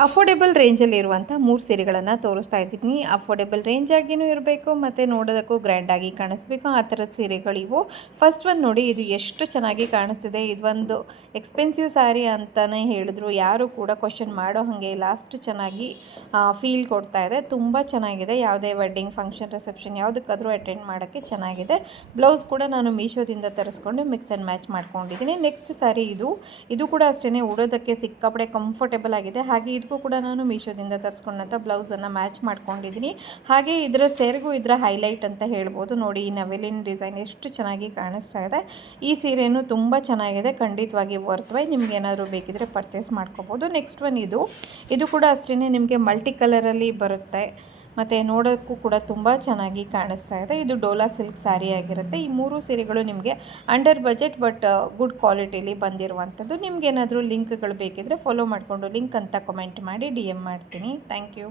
Affordable ರೇಂಜಲ್ಲಿರುವಂಥ 3 ಸೀರೆಗಳನ್ನು ತೋರಿಸ್ತಾ ಇದ್ದೀನಿ. ಅಫೋರ್ಡೆಬಲ್ ರೇಂಜಾಗಿಯೂ ಇರಬೇಕು ಮತ್ತು ನೋಡೋದಕ್ಕೂ ಗ್ರ್ಯಾಂಡಾಗಿ ಕಾಣಿಸ್ಬೇಕು, ಆ ಥರದ ಸೀರೆಗಳಿವು. ಫಸ್ಟ್ ಒನ್ ನೋಡಿ, ಇದು ಎಷ್ಟು ಚೆನ್ನಾಗಿ ಕಾಣಿಸ್ತಿದೆ. ಇದೊಂದು ಎಕ್ಸ್ಪೆನ್ಸಿವ್ ಸ್ಯಾರಿ ಅಂತಲೇ ಹೇಳಿದ್ರು ಯಾರು ಕೂಡ ಕ್ವಶನ್ ಮಾಡೋ ಹಾಗೆ ಇಲ್ಲ, ಅಷ್ಟು ಚೆನ್ನಾಗಿ ಫೀಲ್ ಕೊಡ್ತಾ ಇದೆ. ತುಂಬ ಚೆನ್ನಾಗಿದೆ. ಯಾವುದೇ ವೆಡ್ಡಿಂಗ್ ಫಂಕ್ಷನ್ ರಿಸೆಪ್ಷನ್ ಯಾವುದಕ್ಕಾದರೂ ಅಟೆಂಡ್ ಮಾಡೋಕ್ಕೆ ಚೆನ್ನಾಗಿದೆ. ಬ್ಲೌಸ್ ಕೂಡ ನಾನು ಮೀಶೋದಿಂದ ತರಿಸ್ಕೊಂಡು ಮಿಕ್ಸ್ ಆ್ಯಂಡ್ ಮ್ಯಾಚ್ ಮಾಡ್ಕೊಂಡಿದ್ದೀನಿ. ನೆಕ್ಸ್ಟ್ ಸ್ಯಾರಿ ಇದು ಕೂಡ ಅಷ್ಟೇ, ಉಡೋದಕ್ಕೆ ಸಿಕ್ಕಾಪಟ್ಟೆ ಕಂಫರ್ಟೇಬಲ್ ಆಗಿದೆ. ಹಾಗೆ ಇದಕ್ಕೂ ಕೂಡ ನಾನು ಮೀಶೋದಿಂದ ತರಿಸ್ಕೊಂಡಂಥ ಬ್ಲೌಸನ್ನು ಮ್ಯಾಚ್ ಮಾಡ್ಕೊಂಡಿದ್ದೀನಿ. ಹಾಗೆ ಇದರ ಸೆರಗು ಇದರ ಹೈಲೈಟ್ ಅಂತ ಹೇಳ್ಬೋದು. ನೋಡಿ, ಈ ನವೆಲಿನ್ ಡಿಸೈನ್ ಎಷ್ಟು ಚೆನ್ನಾಗಿ ಕಾಣಿಸ್ತಾ ಇದೆ. ಈ ಸೀರೆನೂ ತುಂಬ ಚೆನ್ನಾಗಿದೆ, ಖಂಡಿತವಾಗಿ ವರ್ತ್ ವೈ. ನಿಮ್ಗೆ ಏನಾದರೂ ಬೇಕಿದ್ರೆ ಪರ್ಚೇಸ್ ಮಾಡ್ಕೋಬೋದು. ನೆಕ್ಸ್ಟ್ ಒನ್ ಇದು ಕೂಡ ಅಷ್ಟೇ, ನಿಮಗೆ ಮಲ್ಟಿ ಕಲರಲ್ಲಿ ಬರುತ್ತೆ ಮತ್ತು ನೋಡೋಕ್ಕೂ ಕೂಡ ತುಂಬ ಚೆನ್ನಾಗಿ ಕಾಣಿಸ್ತಾ ಇದೆ. ಇದು ಡೋಲಾ ಸಿಲ್ಕ್ ಸ್ಯಾರಿ ಆಗಿರುತ್ತೆ. ಈ 3 ಸೀರೆಗಳು ನಿಮಗೆ ಅಂಡರ್ ಬಜೆಟ್ ಬಟ್ ಗುಡ್ ಕ್ವಾಲಿಟಿಲಿ ಬಂದಿರುವಂಥದ್ದು. ನಿಮ್ಗೇನಾದರೂ ಲಿಂಕ್ಗಳು ಬೇಕಿದ್ರೆ ಫಾಲೋ ಮಾಡಿಕೊಂಡು ಲಿಂಕ್ ಅಂತ ಕಮೆಂಟ್ ಮಾಡಿ DM ಮಾಡ್ತೀನಿ. Thank you.